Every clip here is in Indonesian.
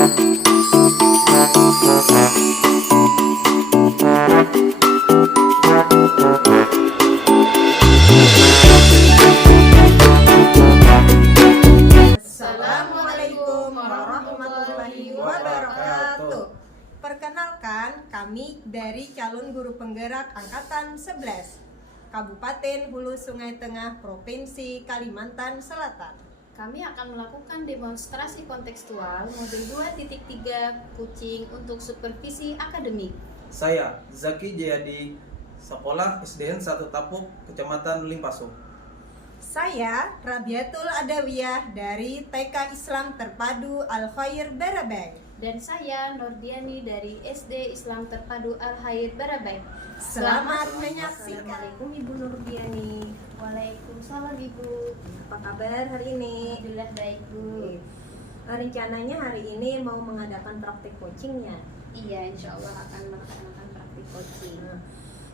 Assalamualaikum warahmatullahi wabarakatuh. Perkenalkan, kami dari calon guru penggerak angkatan 11 Kabupaten Hulu Sungai Tengah, Provinsi Kalimantan Selatan. Kami akan melakukan demonstrasi kontekstual modul 2.3 kucing untuk supervisi akademik. Saya Zaki Jayadi, Sekolah SDN 1 Tapuk, Kecamatan Limpaso. Saya Rabiatul Adawiyah dari TK Islam Terpadu Al Khair Barabai. Dan saya Nordiani dari SD Islam Terpadu Al Khair Barabai. Selamat menyaksikan. Assalamualaikum Ibu Nordiani. Waalaikumsalam Ibu. Apa kabar hari ini? Alhamdulillah baik Bu. Rencananya hari ini mau mengadakan praktik coachingnya. Iya, insya Allah akan melaksanakan praktik coaching.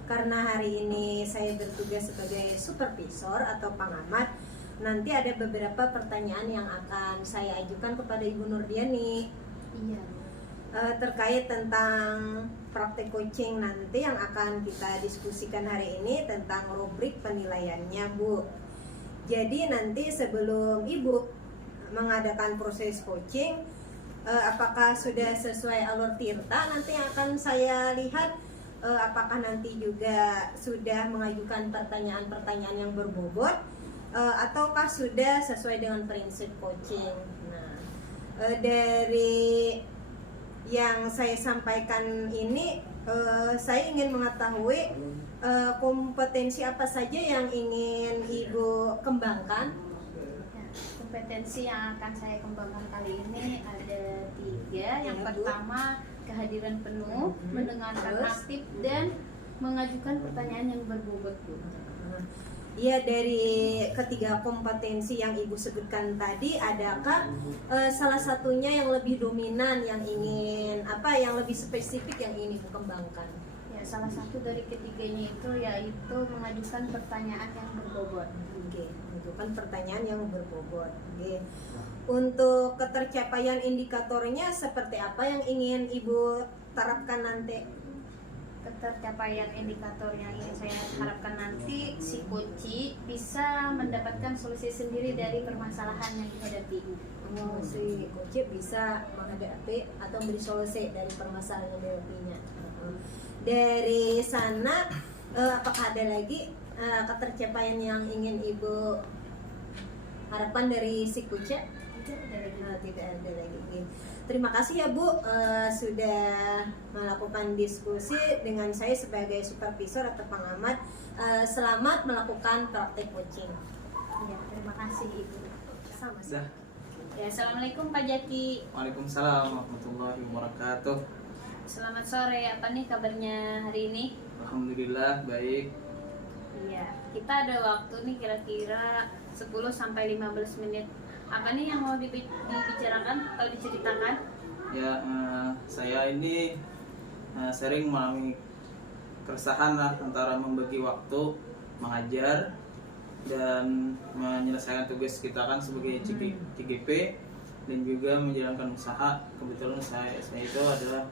Karena hari ini saya bertugas sebagai supervisor atau pengamat, nanti ada beberapa pertanyaan yang akan saya ajukan kepada Ibu Nordiani. Iya. Terkait tentang praktik coaching nanti yang akan kita diskusikan hari ini tentang rubrik penilaiannya, Bu. Jadi nanti sebelum Ibu mengadakan proses coaching, apakah sudah sesuai alur tirta nanti yang akan saya lihat. Apakah nanti juga sudah mengajukan pertanyaan-pertanyaan yang berbobot ataukah sudah sesuai dengan prinsip coaching. Nah, dari yang saya sampaikan ini, saya ingin mengetahui kompetensi apa saja yang ingin Ibu kembangkan. Kompetensi yang akan saya kembangkan kali ini ada 3. Yang Bu. pertama, kehadiran penuh, mendengarkan aktif, dan mengajukan pertanyaan yang berbobot, Bu. Ya, dari ketiga kompetensi yang Ibu sebutkan tadi, adakah salah satunya yang lebih dominan, yang ingin yang lebih spesifik yang ingin Ibu kembangkan? Ya, salah satu dari ketiganya itu yaitu mengajukan pertanyaan yang berbobot. Oke, mengajukan pertanyaan yang berbobot. Oke. Untuk ketercapaian indikatornya seperti apa yang ingin Ibu terapkan nanti? Ketercapaian indikator yang ingin saya harapkan nanti, si coach bisa mendapatkan solusi sendiri dari permasalahan yang dihadapi. Si coach bisa menghadapi atau memberi solusi dari permasalahan yang dihadapinya. Dari sana, apakah ada lagi ketercapaian yang ingin Ibu harapkan dari si coach? Tidak ada lagi. Terima kasih ya Bu, sudah melakukan diskusi dengan saya sebagai supervisor atau pengamat. Selamat melakukan praktik coaching. Ya, terima kasih Ibu. Sama-sama. Ya, Assalamualaikum Pak Jaki. Waalaikumsalam warahmatullahi wabarakatuh. Selamat sore, apa nih kabarnya hari ini? Alhamdulillah baik. Iya, kita ada waktu nih kira-kira 10-15 menit. Apa nih yang mau dibicarakan atau diceritakan? Ya, saya ini sering mengalami keresahan lah antara membagi waktu mengajar dan menyelesaikan tugas kita kan sebagai CGP dan juga menjalankan usaha. Kebetulan saya itu adalah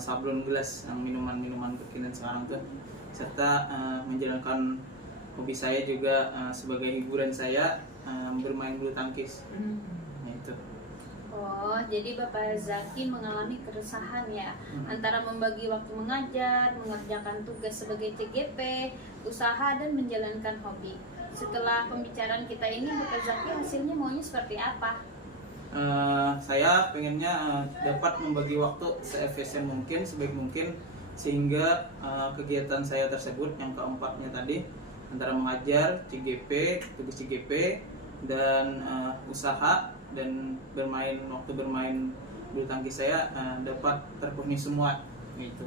sablon gelas yang minuman-minuman kekinian sekarang tuh, serta menjalankan hobi saya juga sebagai hiburan saya bermain bulu tangkis. Nah, itu. Oh, jadi Bapak Zaki mengalami keresahan ya antara membagi waktu mengajar, mengerjakan tugas sebagai CGP, usaha, dan menjalankan hobi. Setelah pembicaraan kita ini, Bapak Zaki hasilnya maunya seperti apa? Saya pengennya dapat membagi waktu seefisien mungkin, sebaik mungkin, sehingga kegiatan saya tersebut yang keempatnya tadi antara mengajar, CGP, tugas CGP, dan usaha dan waktu bermain bulu tangkis saya dapat terpenuhi semua gitu.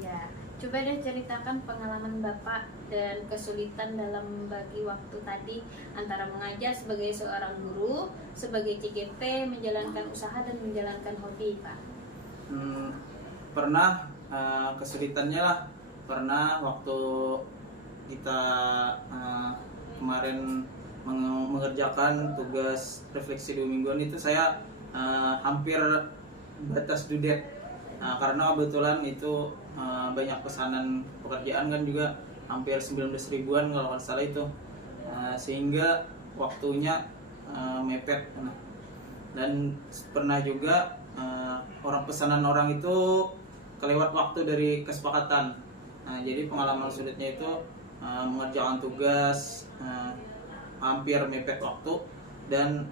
Iya, coba deh ceritakan pengalaman Bapak dan kesulitan dalam membagi waktu tadi antara mengajar sebagai seorang guru, sebagai CGP, menjalankan usaha, dan menjalankan hobi, Pak. Pernah kesulitannya lah, pernah waktu kita kemarin mengerjakan tugas refleksi 2 mingguan itu saya hampir batas due date. Karena kebetulan itu banyak pesanan pekerjaan kan juga hampir 19 ribuan kalau nggak salah itu. Sehingga waktunya mepet. Dan pernah juga pesanan orang itu kelewat waktu dari kesepakatan. Jadi pengalaman sulitnya itu mengerjakan tugas hampir mepet waktu dan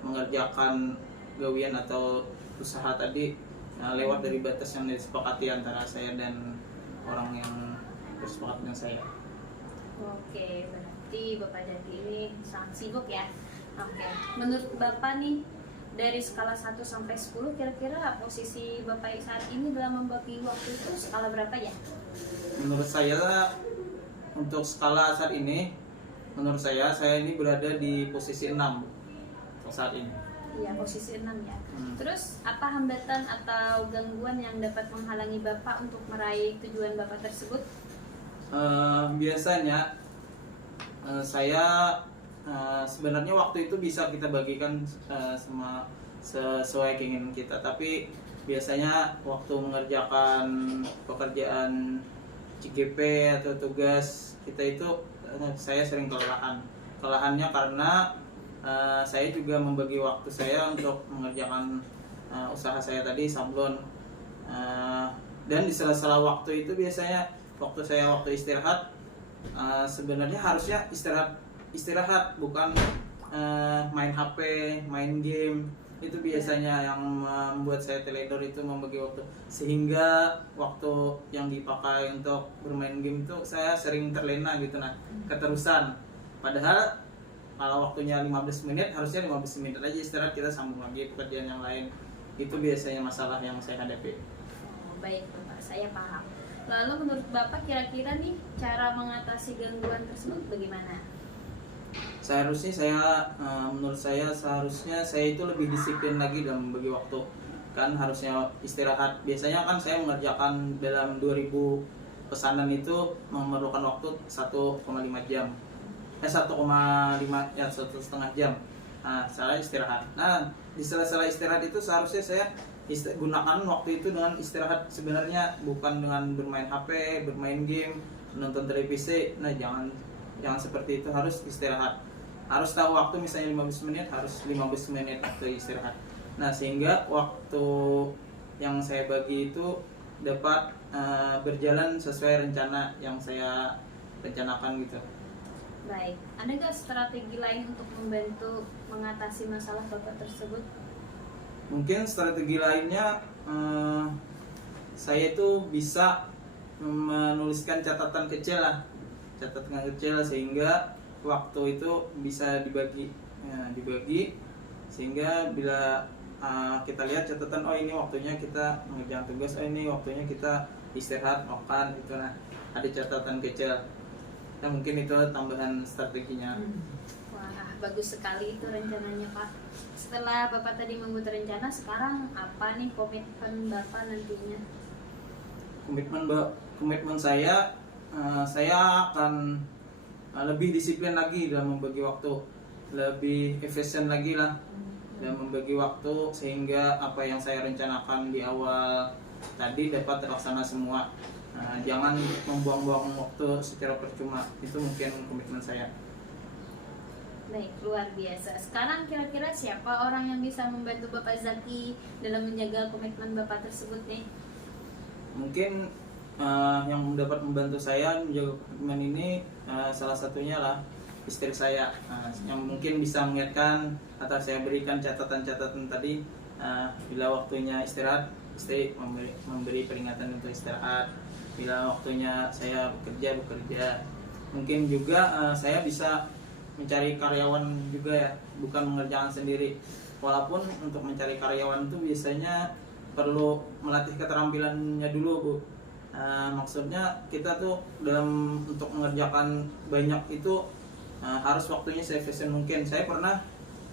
mengerjakan gawian atau usaha tadi lewat dari batas yang disepakati antara saya dan orang yang bersepakat dengan saya. Oke, berarti Bapak Zaki ini sangat sibuk ya. Oke, menurut Bapak nih dari skala 1 sampai 10 kira-kira posisi Bapak saat ini dalam membagi waktu itu skala berapa ya? Menurut saya untuk skala saat ini, menurut saya ini berada di posisi 6 untuk saat ini. Iya, posisi 6 ya. Terus apa hambatan atau gangguan yang dapat menghalangi Bapak untuk meraih tujuan Bapak tersebut? Biasanya saya sebenarnya waktu itu bisa kita bagikan sesuai keinginan kita, tapi biasanya waktu mengerjakan pekerjaan CGP atau tugas kita itu saya sering kelelahannya karena saya juga membagi waktu saya untuk mengerjakan usaha saya tadi, sablon, dan di sela-sela waktu itu biasanya waktu istirahat, sebenarnya harusnya istirahat bukan main HP, main game. Itu biasanya yang membuat saya teledor itu membagi waktu, sehingga waktu yang dipakai untuk bermain game itu saya sering terlena gitu, keterusan. Padahal kalau waktunya 15 menit, harusnya 15 menit aja istirahat, kita sambung lagi pekerjaan yang lain. Itu biasanya masalah yang saya hadapi. Baik Bapak, saya paham. Lalu menurut Bapak kira-kira nih cara mengatasi gangguan tersebut bagaimana? Menurut saya seharusnya saya itu lebih disiplin lagi dalam membagi waktu. Kan harusnya istirahat. Biasanya kan saya mengerjakan dalam 2000 pesanan itu memerlukan waktu 1,5 jam. 1,5 ya 1,5 jam. Saya istirahat. Di sela-sela istirahat itu seharusnya saya gunakan waktu itu dengan istirahat, sebenarnya bukan dengan bermain HP, bermain game, menonton televisi. Jangan seperti itu, harus istirahat. Harus tahu waktu, misalnya 15 menit, harus 15 menit waktu istirahat. Sehingga waktu yang saya bagi itu dapat berjalan sesuai rencana yang saya rencanakan gitu. Baik, ada nggak strategi lain untuk membantu mengatasi masalah Bapak tersebut? Mungkin strategi lainnya, saya itu bisa menuliskan catatan kecil sehingga waktu itu bisa dibagi sehingga bila kita lihat catatan, ini waktunya kita mengerjakan tugas, ini waktunya kita istirahat, makan, itu ada catatan kecil. Mungkin itu tambahan strateginya. Wah, bagus sekali itu rencananya Pak. Setelah Bapak tadi membuat rencana, sekarang apa nih komitmen Bapak nantinya? Komitmen saya akan lebih disiplin lagi dalam membagi waktu, lebih efisien lagi lah dalam membagi waktu, sehingga apa yang saya rencanakan di awal tadi dapat terlaksana semua. Jangan membuang-buang waktu secara percuma. Itu mungkin komitmen saya. Baik, luar biasa. Sekarang kira-kira siapa orang yang bisa membantu Bapak Zaki dalam menjaga komitmen Bapak tersebut nih? Mungkin yang dapat membantu saya menjaga komitmen ini salah satunya lah istri saya, yang mungkin bisa mengingatkan atau saya berikan catatan-catatan tadi. Bila waktunya istirahat, istri memberi peringatan untuk istirahat. Bila waktunya saya bekerja. Mungkin juga saya bisa mencari karyawan juga ya, bukan mengerjakan sendiri. Walaupun untuk mencari karyawan itu biasanya perlu melatih keterampilannya dulu, Bu. Maksudnya kita tuh untuk mengerjakan banyak itu harus waktunya seefisien mungkin. Saya pernah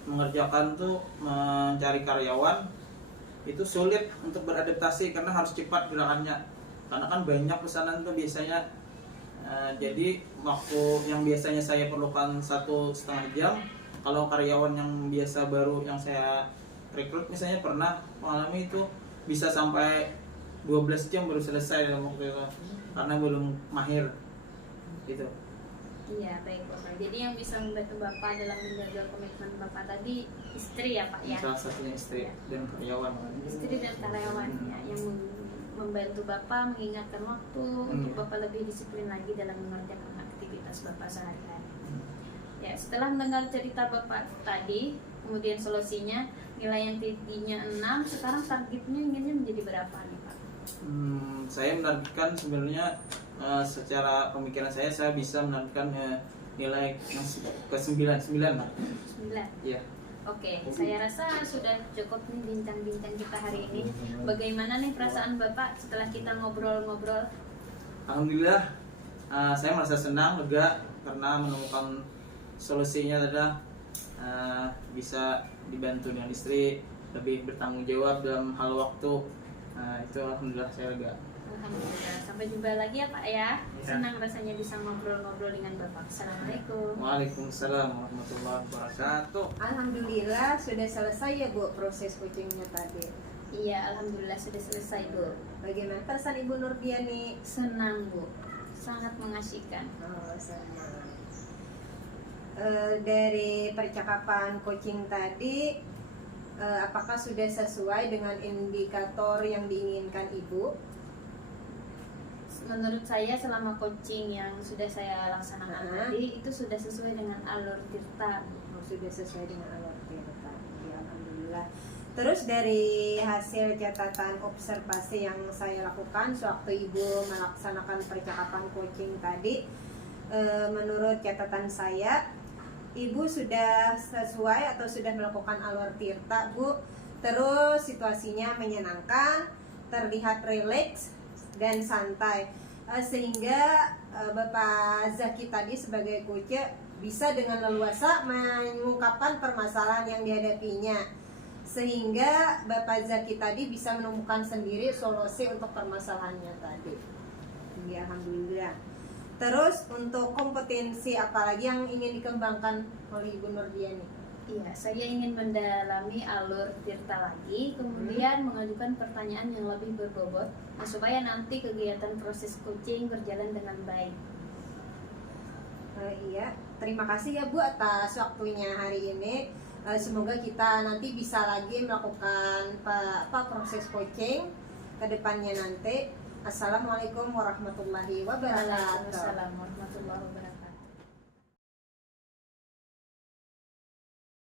mengerjakan mencari karyawan itu sulit untuk beradaptasi karena harus cepat gerakannya. Karena kan banyak pesanan tuh biasanya. Jadi waktu yang biasanya saya perlukan 1,5 jam, kalau karyawan yang biasa baru yang saya rekrut misalnya pernah mengalami itu bisa sampai 12 jam baru selesai dalam waktu itu karena belum mahir gitu. Iya, baik Bapak. Jadi yang bisa membantu Bapak dalam menjaga komitmen Bapak tadi istri ya Pak ya? Salah satunya istri dan karyawan. Istri dan karyawan ya, yang membantu Bapak mengingatkan waktu untuk Bapak lebih disiplin lagi dalam mengerjakan aktivitas Bapak sehari-hari. Ya, setelah mendengar cerita Bapak tadi, kemudian solusinya, nilai yang tingginya 6, sekarang targetnya inginnya menjadi berapa nih Pak? Saya menargetkan sebenarnya secara pemikiran saya bisa menargetkan nilai yang ke 9 lah. 9. Iya. Oke, saya rasa sudah cukup nih bincang-bincang kita hari ini. Bagaimana nih perasaan Bapak setelah kita ngobrol-ngobrol? Alhamdulillah, saya merasa senang, lega karena menemukan solusinya adalah bisa dibantu dengan istri, lebih bertanggung jawab dalam hal waktu. Itu alhamdulillah saya lega. Alhamdulillah. Sampai jumpa lagi ya Pak ya. Senang rasanya bisa ngobrol-ngobrol dengan Bapak. Assalamualaikum. Waalaikumsalam warahmatullahi wabarakatuh. Alhamdulillah sudah selesai ya Bu proses coachingnya tadi. Iya, alhamdulillah sudah selesai Bu. Bagaimana perasaan Ibu Nurdiani? Senang Bu, sangat mengasihkan. Oh, senang. Dari percakapan coaching tadi, apakah sudah sesuai dengan indikator yang diinginkan Ibu? Menurut saya selama coaching yang sudah saya laksanakan tadi itu sudah sesuai dengan alur tirta. Oh, sudah sesuai dengan alur tirta. Ya, alhamdulillah. Terus dari hasil catatan observasi yang saya lakukan sewaktu Ibu melaksanakan percakapan coaching tadi, menurut catatan saya, Ibu sudah sesuai atau sudah melakukan alur tirta, Bu. Terus situasinya menyenangkan, terlihat rileks dan santai, sehingga Bapak Zaki tadi sebagai coach bisa dengan leluasa mengungkapkan permasalahan yang dihadapinya, sehingga Bapak Zaki tadi bisa menemukan sendiri solusi untuk permasalahannya tadi. Ya, alhamdulillah. Terus untuk kompetensi apa lagi yang ingin dikembangkan oleh Ibu Nurdiani? Iya, saya ingin mendalami alur tirta lagi, kemudian mengajukan pertanyaan yang lebih berbobot, supaya nanti kegiatan proses coaching berjalan dengan baik. Iya, terima kasih ya Bu atas waktunya hari ini. Semoga kita nanti bisa lagi melakukan proses coaching ke depannya nanti. Assalamualaikum warahmatullahi wabarakatuh. Waalaikumsalam warahmatullahi wabarakatuh.